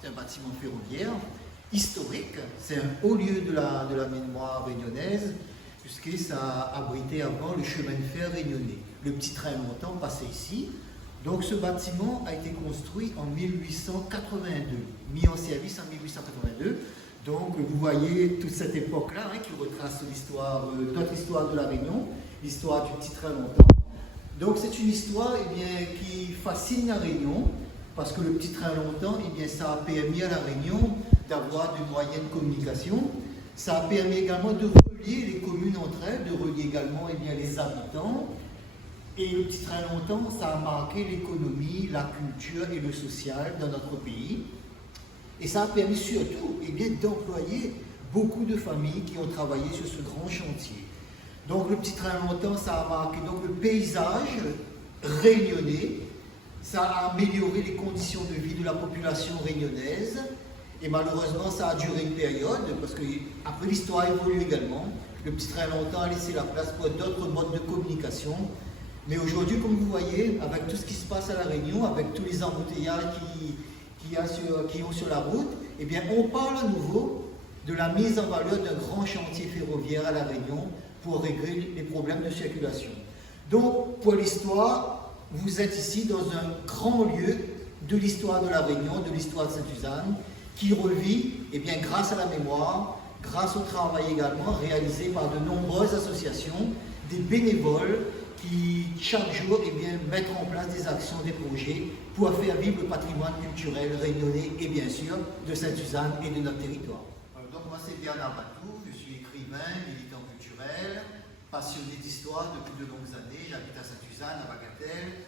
c'est un bâtiment ferroviaire historique, c'est un haut lieu de la mémoire réunionnaise, puisque ça abritait avant le chemin de fer réunionnais. Le petit train montant passait ici. Donc ce bâtiment a été construit en 1882, mis en service en 1882. Donc vous voyez toute cette époque-là qui retrace l'histoire, notre histoire de la Réunion, l'histoire du petit train montant. Donc c'est une histoire qui fascine la Réunion, parce que le petit train montant, ça a permis à la Réunion d'avoir de moyens de communication. Ça a permis également de relier les communes entre elles, de relier également les habitants. Et le petit train montant, ça a marqué l'économie, la culture et le social dans notre pays. Et ça a permis surtout d'employer beaucoup de familles qui ont travaillé sur ce grand chantier. Donc le petit train montant, ça a marqué donc, le paysage réunionnais, ça a amélioré les conditions de vie de la population réunionnaise. Et malheureusement, ça a duré une période, parce qu'après l'histoire évolue également. Le petit train montant a laissé la place pour d'autres modes de communication. Mais aujourd'hui, comme vous voyez, avec tout ce qui se passe à La Réunion, avec tous les embouteillages qui ont sur la route, on parle à nouveau de la mise en valeur d'un grand chantier ferroviaire à La Réunion pour régler les problèmes de circulation. Donc, pour l'histoire, vous êtes ici dans un grand lieu de l'histoire de La Réunion, de l'histoire de Sainte-Suzanne, qui revit, grâce à la mémoire, grâce au travail également réalisé par de nombreuses associations, des bénévoles, qui chaque jour mettent en place des actions, des projets pour faire vivre le patrimoine culturel réunionnais et bien sûr de Sainte-Suzanne et de notre territoire. Donc moi c'est Bernard Batou, je suis écrivain, militant culturel, passionné d'histoire depuis de longues années, j'habite à Sainte-Suzanne, à Bagatelle.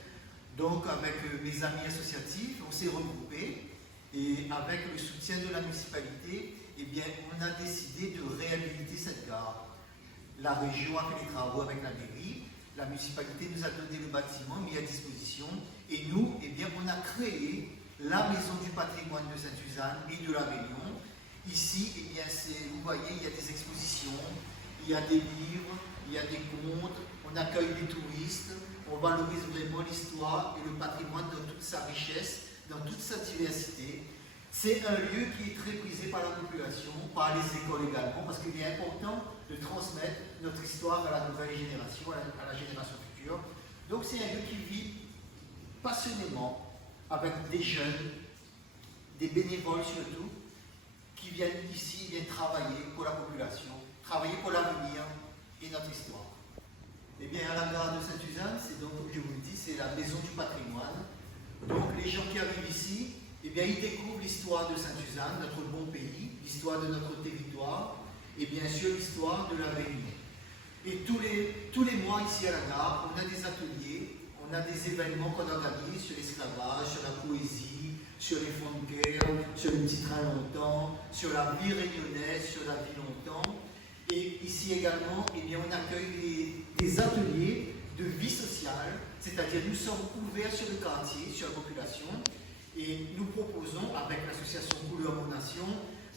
Donc avec mes amis associatifs, on s'est regroupés et avec le soutien de la municipalité, on a décidé de réhabiliter cette gare. La région a fait les travaux avec la mairie. La municipalité nous a donné le bâtiment mis à disposition et nous, on a créé la maison du patrimoine de Sainte-Suzanne et de la Réunion. Ici, vous voyez, il y a des expositions, il y a des livres, il y a des contes, on accueille des touristes, on valorise vraiment l'histoire et le patrimoine dans toute sa richesse, dans toute sa diversité. C'est un lieu qui est très prisé par la population, par les écoles également, parce qu'il est important de transmettre notre histoire à la nouvelle génération, à la génération future. Donc c'est un lieu qui vit passionnément avec des jeunes, des bénévoles surtout, qui viennent ici travailler pour la population, travailler pour l'avenir et notre histoire. À la gare de Sainte-Suzanne, c'est donc, comme je vous le dis, c'est la maison du patrimoine. Donc les gens qui arrivent ici, ils découvrent l'histoire de Sainte-Suzanne, notre bon pays, l'histoire de notre territoire, et bien sûr l'histoire de la Réunion. Et tous les mois ici à la gare, on a des ateliers, on a des événements qu'on organise sur l'esclavage, sur la poésie, sur les fonds de guerre, sur le petit train longtemps, sur la vie réunionnaise, sur la vie longtemps. Et ici également, on accueille des ateliers de vie sociale, c'est-à-dire nous sommes ouverts sur le quartier, sur la population, et nous proposons, avec l'association Couleur Mon Nation,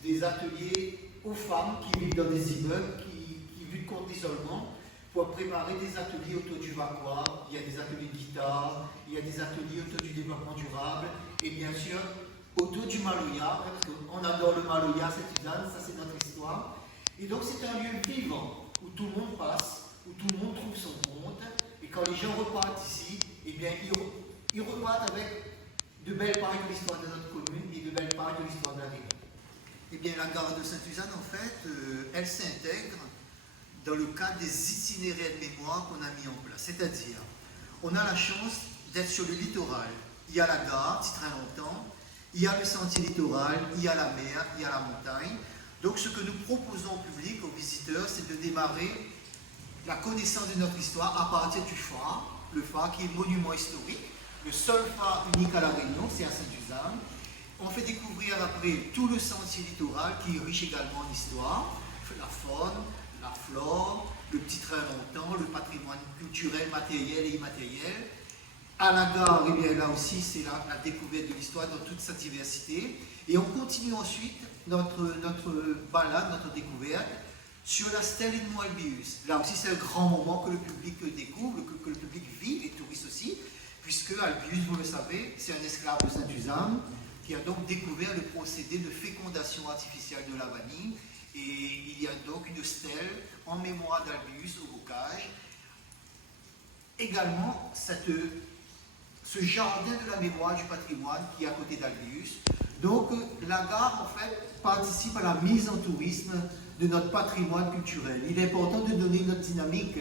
des ateliers aux femmes qui vivent dans des immeubles, qui luttent contre l'isolement, pour préparer des ateliers autour du vacuum. Il y a des ateliers de guitare, il y a des ateliers autour du développement durable, et bien sûr, autour du Maloya, parce qu'on adore le Maloya, Sainte-Suzanne, ça c'est notre histoire. Et donc c'est un lieu vivant, où tout le monde passe, où tout le monde trouve son compte, et quand les gens repartent ici, ils repartent avec de belles pages de l'histoire de notre commune et de belles pages de l'histoire de la Réunion. La gare de Sainte-Suzanne, en fait, elle s'intègre dans le cadre des itinéraires de mémoire qu'on a mis en place. C'est-à-dire, on a la chance d'être sur le littoral. Il y a la gare, petit train longtemps, il y a le sentier littoral, il y a la mer, il y a la montagne. Donc, ce que nous proposons au public, aux visiteurs, c'est de démarrer la connaissance de notre histoire à partir du phare, le phare qui est monument historique. Le seul phare unique à La Réunion, c'est à Sainte-Suzanne. On fait découvrir après tout le sentier littoral qui est riche également en histoire, la faune, la flore, le petit train longtemps, le patrimoine culturel, matériel et immatériel. À la gare, là aussi, c'est la découverte de l'histoire dans toute sa diversité. Et on continue ensuite notre balade, notre découverte sur la stèle de Moalbius. Là aussi, c'est un grand moment que le public découvre, que le public vit, les touristes aussi, puisque Albius, vous le savez, c'est un esclave de Sainte-Suzanne, qui a donc découvert le procédé de fécondation artificielle de la vanille. Et il y a donc une stèle en mémoire d'Albius au bocage. Également, ce jardin de la mémoire du patrimoine qui est à côté d'Albius. Donc, la gare, en fait, participe à la mise en tourisme de notre patrimoine culturel. Il est important de donner une autre dynamique,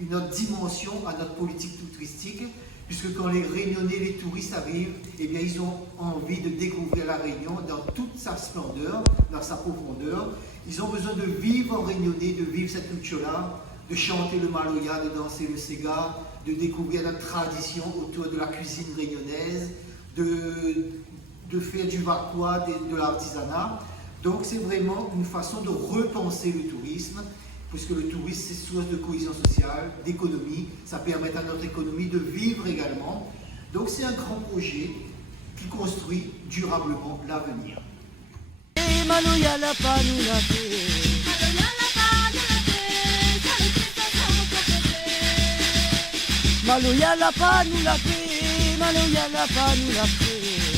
une autre dimension à notre politique touristique, puisque quand les Réunionnais, les touristes arrivent, eh bien, ils ont envie de découvrir la Réunion dans toute sa splendeur, dans sa profondeur. Ils ont besoin de vivre en Réunionnais, de vivre cette culture-là, de chanter le maloya, de danser le sega, de découvrir notre tradition autour de la cuisine réunionnaise, de faire du vacuat, de l'artisanat. Donc c'est vraiment une façon de repenser le tourisme, puisque le tourisme c'est source de cohésion sociale, d'économie, ça permet à notre économie de vivre également. Donc c'est un grand projet qui construit durablement l'avenir. Maloya la pa nous la paix, Maloya la pa nous la paix.